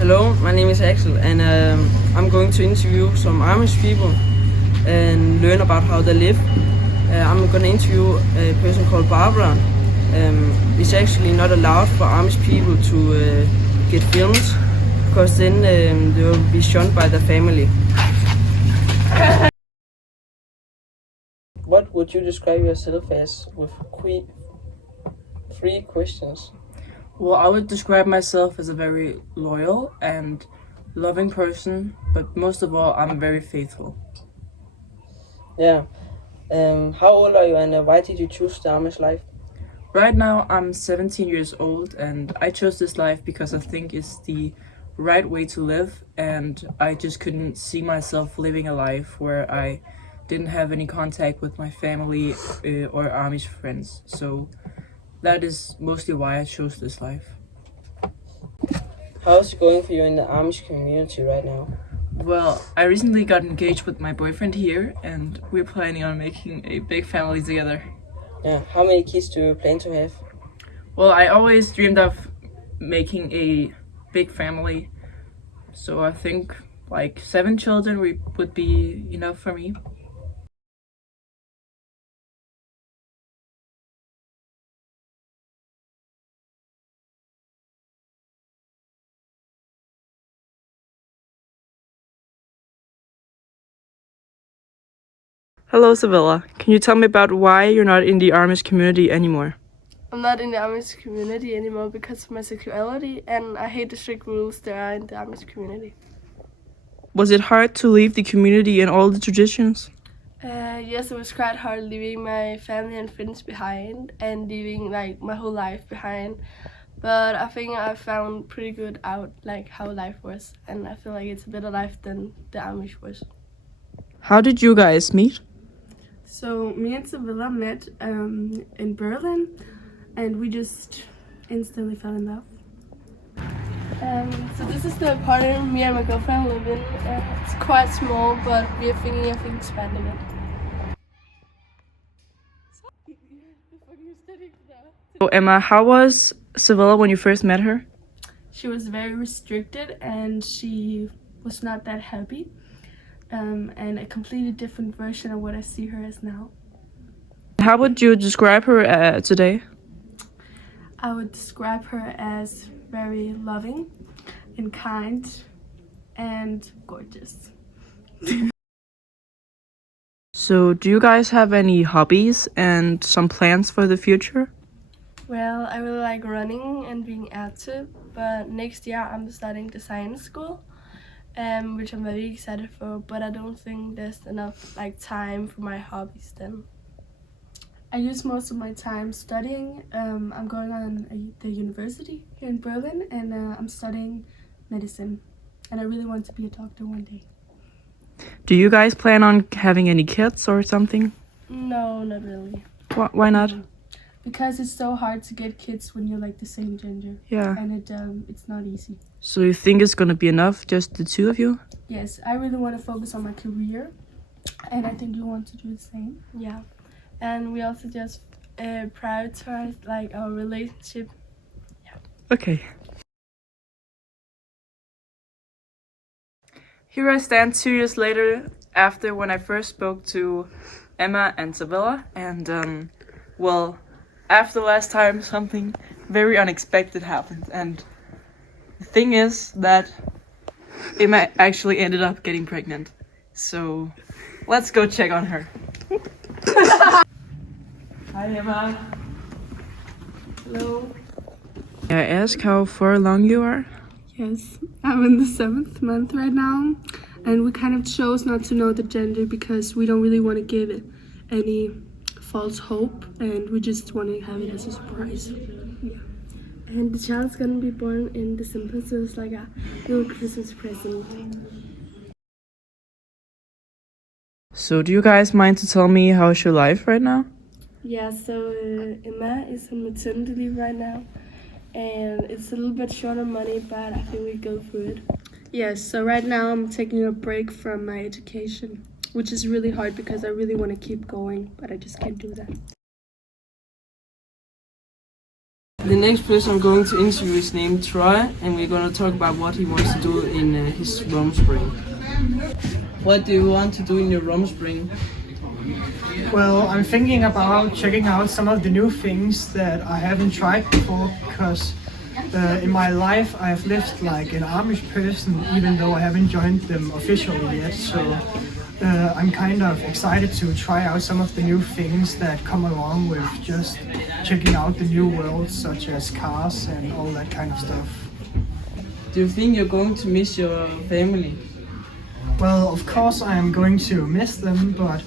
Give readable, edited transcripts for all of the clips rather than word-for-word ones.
Hello, my name is Axel, and I'm going to interview some Amish people and learn about how they live. I'm going to interview a person called Barbara. It's actually not allowed for Amish people to get filmed because then they will be shunned by their family. What would you describe yourself as with 3 questions? Well, I would describe myself as a very loyal and loving person, but most of all, I'm very faithful. Yeah. How old are you, and why did you choose the Amish life? Right now, I'm 17 years old, and I chose this life because I think it's the right way to live, and I just couldn't see myself living a life where I didn't have any contact with my family or Amish friends. So that is mostly why I chose this life. How's it going for you in the Amish community right now? Well, I recently got engaged with my boyfriend here, and we're planning on making a big family together. Yeah. How many kids do you plan to have? Well, I always dreamed of making a big family, so I think like 7 children would be enough for me. Hello, Sevilla. Can you tell me about why you're not in the Amish community anymore? I'm not in the Amish community anymore because of my sexuality, and I hate the strict rules there are in the Amish community. Was it hard to leave the community and all the traditions? Yes, it was quite hard leaving my family and friends behind and leaving like my whole life behind. But I think I found pretty good out like how life was, and I feel like it's a better life than the Amish was. How did you guys meet? So me and Sevilla met in Berlin, and we just instantly fell in love. So this is the apartment me and my girlfriend live in. It's quite small, but we are thinking of expanding it. So Emma, how was Sevilla when you first met her? She was very restricted, and she was not that happy. And a completely different version of what I see her as now. How would you describe her today? I would describe her as very loving and kind and gorgeous. So, do you guys have any hobbies and some plans for the future? Well, I really like running and being active, but next year I'm starting design school, which I'm very excited for, but I don't think there's enough time for my hobbies then. I use most of my time studying. I'm going on the university here in Berlin, and I'm studying medicine, and I really want to be a doctor one day. Do you guys plan on having any kids or something? No, not really. Why not? Because it's so hard to get kids when you're like the same gender. Yeah. And it's not easy. So you think it's gonna be enough, just the two of you? Yes, I really want to focus on my career, and I think you want to do the same. Yeah. And we also just prioritize our relationship. Yeah. Okay. Here I stand 2 years later, after when I first spoke to Emma and Sevilla, and well, after last time something very unexpected happened, and the thing is that Emma actually ended up getting pregnant. So let's go check on her. Hi Emma. Hello. May I ask how far along you are? Yes, I'm in the 7th month right now, and we kind of chose not to know the gender because we don't really want to give any false hope, and we just want to have it as a surprise. Yeah. And the child's gonna be born in December, so it's like a little Christmas present. So do you guys mind to tell me how's your life right now? Yeah, so Emma is on maternity leave right now, and it's a little bit short on money, but I think we go through it. Yes, so right now I'm taking a break from my education, which is really hard because I really want to keep going, but I just can't do that. The next person I'm going to interview is named Troy, and we're going to talk about what he wants to do in his rumspring. What do you want to do in your rumspring? Well, I'm thinking about checking out some of the new things that I haven't tried before, because in my life I've lived like an Amish person, even though I haven't joined them officially yet. So I'm kind of excited to try out some of the new things that come along with just checking out the new world, such as cars and all that kind of stuff. Do you think you're going to miss your family? Well, of course I am going to miss them, but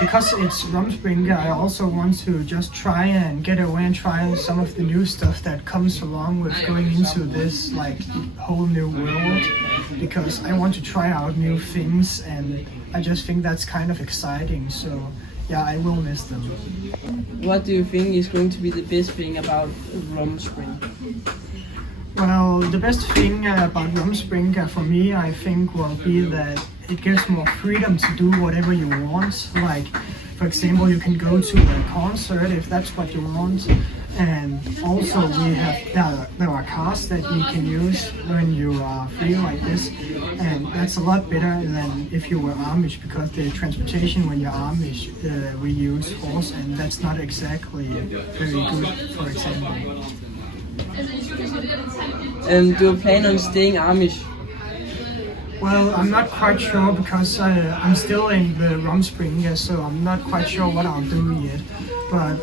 because it's rumspringa, I also want to just try and get away and try some of the new stuff that comes along with going into this like whole new world, because I want to try out new things, and I just think that's kind of exciting. So yeah, I will miss them. What do you think is going to be the best thing about rumspring? Well, the best thing about rumspringa for me, I think, will be that it gives more freedom to do whatever you want. Like, for example, you can go to a concert if that's what you want, and also we have there are cars that you can use when you are free like this, and that's a lot better than if you were Amish, because the transportation when you're Amish we use horse, and that's not exactly very good, for example. Do you plan on staying Amish? Well, I'm not quite sure, because I'm still in the rumspringa, so I'm not quite sure what I'll do yet. But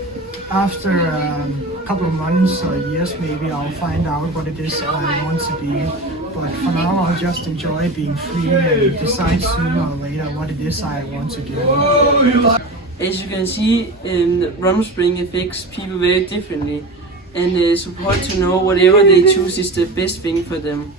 after a couple of months or years, maybe I'll find out what it is I want to be. But for now, I'll just enjoy being free and decide sooner or later what it is I want to do. As you can see, rumspring affects people very differently, and it's important to know whatever they choose is the best thing for them.